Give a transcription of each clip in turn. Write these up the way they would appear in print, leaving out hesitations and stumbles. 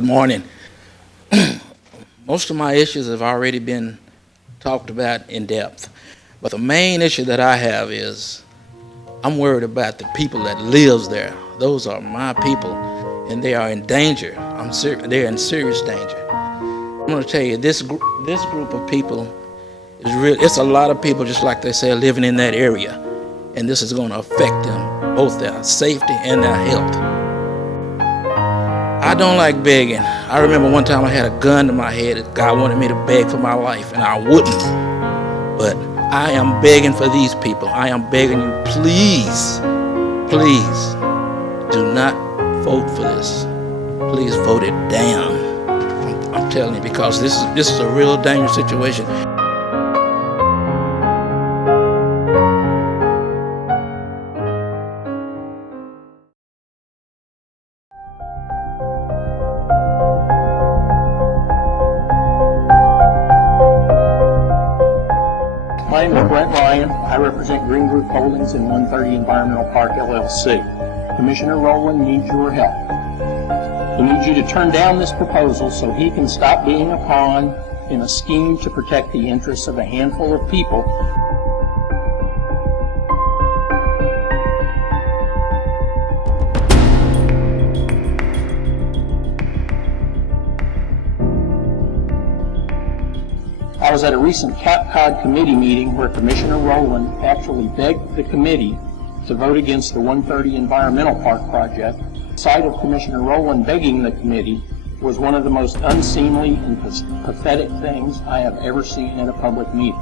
Good morning. Most of my issues have already been talked about in depth, but the main issue that I have is I'm worried about the people that lives there. Those are my people, and they are in danger. They're in serious danger. I'm going to tell you, this group of people is real. It's a lot of people, just like they say, living in that area, and this is going to affect them, both their safety and their health. I don't like begging. I remember one time I had a gun to my head. God wanted me to beg for my life, and I wouldn't. But I am begging for these people. I am begging you, please, please, do not vote for this. Please vote it down. I'm telling you, because this is a real dangerous situation. My name is Brent Ryan. I represent Green Group Holdings in 130 Environmental Park, LLC. Commissioner Rowland needs your help. He needs you to turn down this proposal so he can stop being a pawn in a scheme to protect the interests of a handful of people. I was at a recent CAPCOD committee meeting where Commissioner Rowland actually begged the committee to vote against the 130 Environmental Park project. The sight of Commissioner Rowland begging the committee was one of the most unseemly and pathetic things I have ever seen at a public meeting.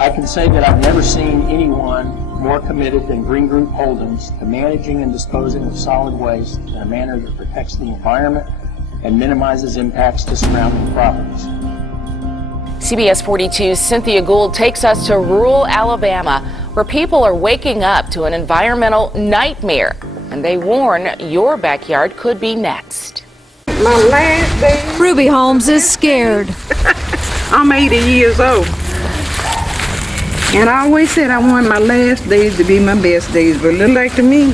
I can say that I've never seen anyone more committed than Green Group Holdings to managing and disposing of solid waste in a manner that protects the environment and minimizes impacts to surrounding properties. CBS 42's Cynthia Gould takes us to rural Alabama, where people are waking up to an environmental nightmare, and they warn your backyard could be next. My last day. Ruby Holmes is scared. I'm 80 years old. And I always said I want my last days to be my best days, but it look like to me,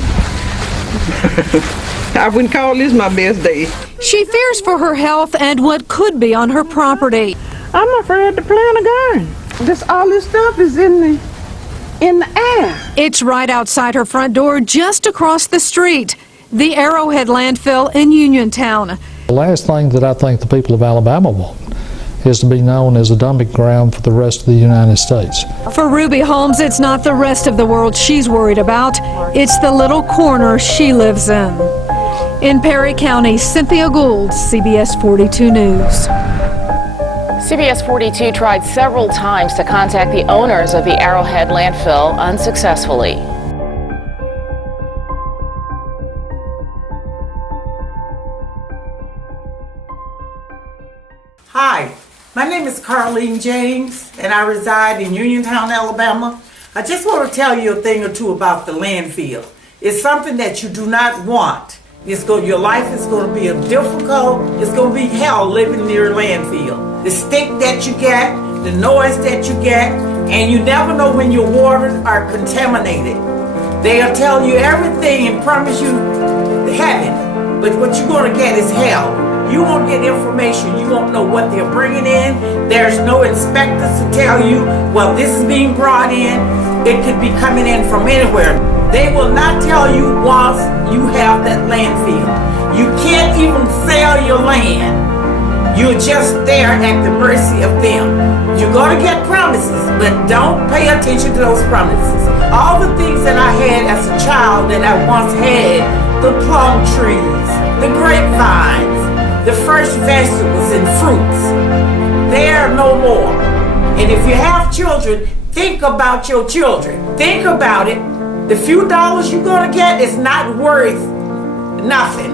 I wouldn't call this my best day. She fears for her health and what could be on her property. I'm afraid to plant a garden. All this stuff is in the air. It's right outside her front door, just across the street. The Arrowhead landfill in Uniontown. The last thing that I think the people of Alabama want is to be known as a dumping ground for the rest of the United States. For Ruby Holmes, it's not the rest of the world she's worried about. It's the little corner she lives in. In Perry County, Cynthia Gould, CBS 42 News. CBS 42 tried several times to contact the owners of the Arrowhead landfill unsuccessfully. Hi, my name is Carlene James, and I reside in Uniontown, Alabama. I just want to tell you a thing or two about the landfill. It's something that you do not want. Your life is going to be difficult. It's going to be hell living near a landfill. The stink that you get, the noise that you get, and you never know when your waters are contaminated. They'll tell you everything and promise you heaven, but what you're going to get is hell. You won't get information. You won't know what they're bringing in. There's no inspectors to tell you, well, this is being brought in. It could be coming in from anywhere. They will not tell you once you have that landfill. You can't even sell your land. You're just there at the mercy of them. You're going to get promises, but don't pay attention to those promises. All the things that I had as a child that I once had, the plum trees, the grapevines, the fresh vegetables and fruits, they are no more. And if you have children, think about your children. Think about it. The few dollars you're gonna get is not worth nothing.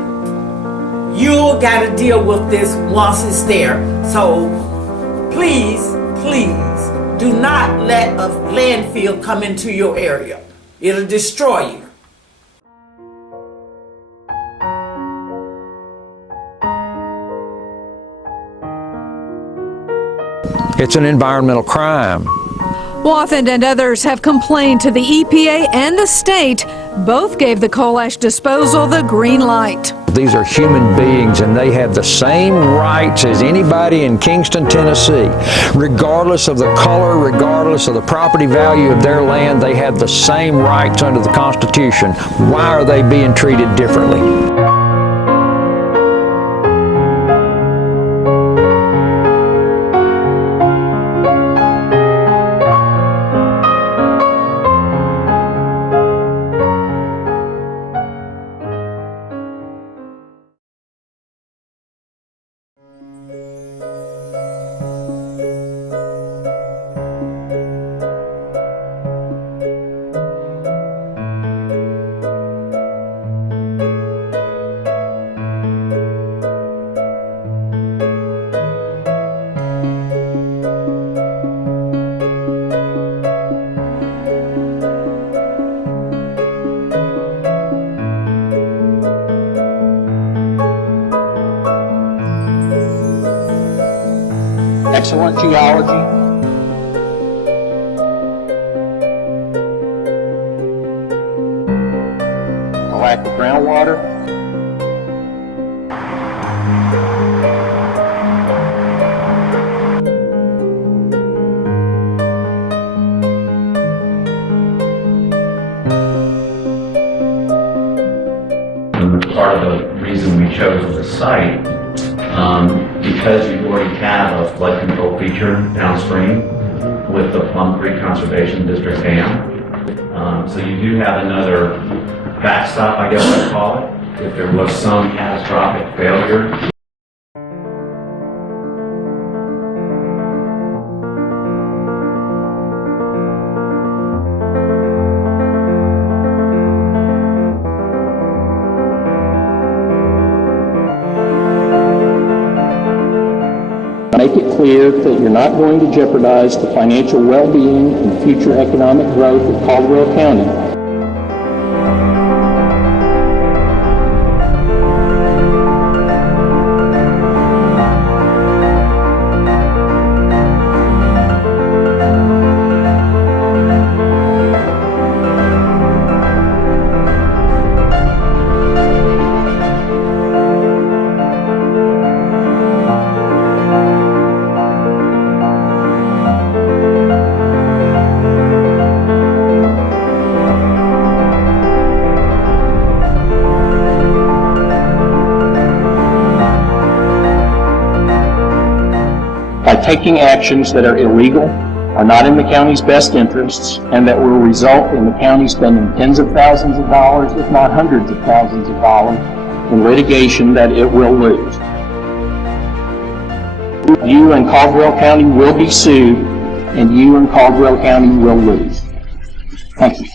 You gotta deal with this once it's there. So please, please do not let a landfill come into your area. It'll destroy you. It's an environmental crime. Wathen and others have complained to the EPA and the state. Both gave the coal ash disposal the green light. These are human beings and they have the same rights as anybody in Kingston, Tennessee. Regardless of the color, regardless of the property value of their land, they have the same rights under the Constitution. Why are they being treated differently? Excellent geology, a lack of groundwater, part of the reason we chose the site, because you already have a flood control feature downstream with the Plum Creek Conservation District Dam. So you do have another backstop, I guess I'd call it, if there was some catastrophic failure. make it clear that you're not going to jeopardize the financial well-being and future economic growth of Caldwell County. By taking actions that are illegal, are not in the county's best interests, and that will result in the county spending tens of thousands of dollars, if not hundreds of thousands of dollars, in litigation that it will lose. You and Caldwell County will be sued, and you and Caldwell County will lose. Thank you.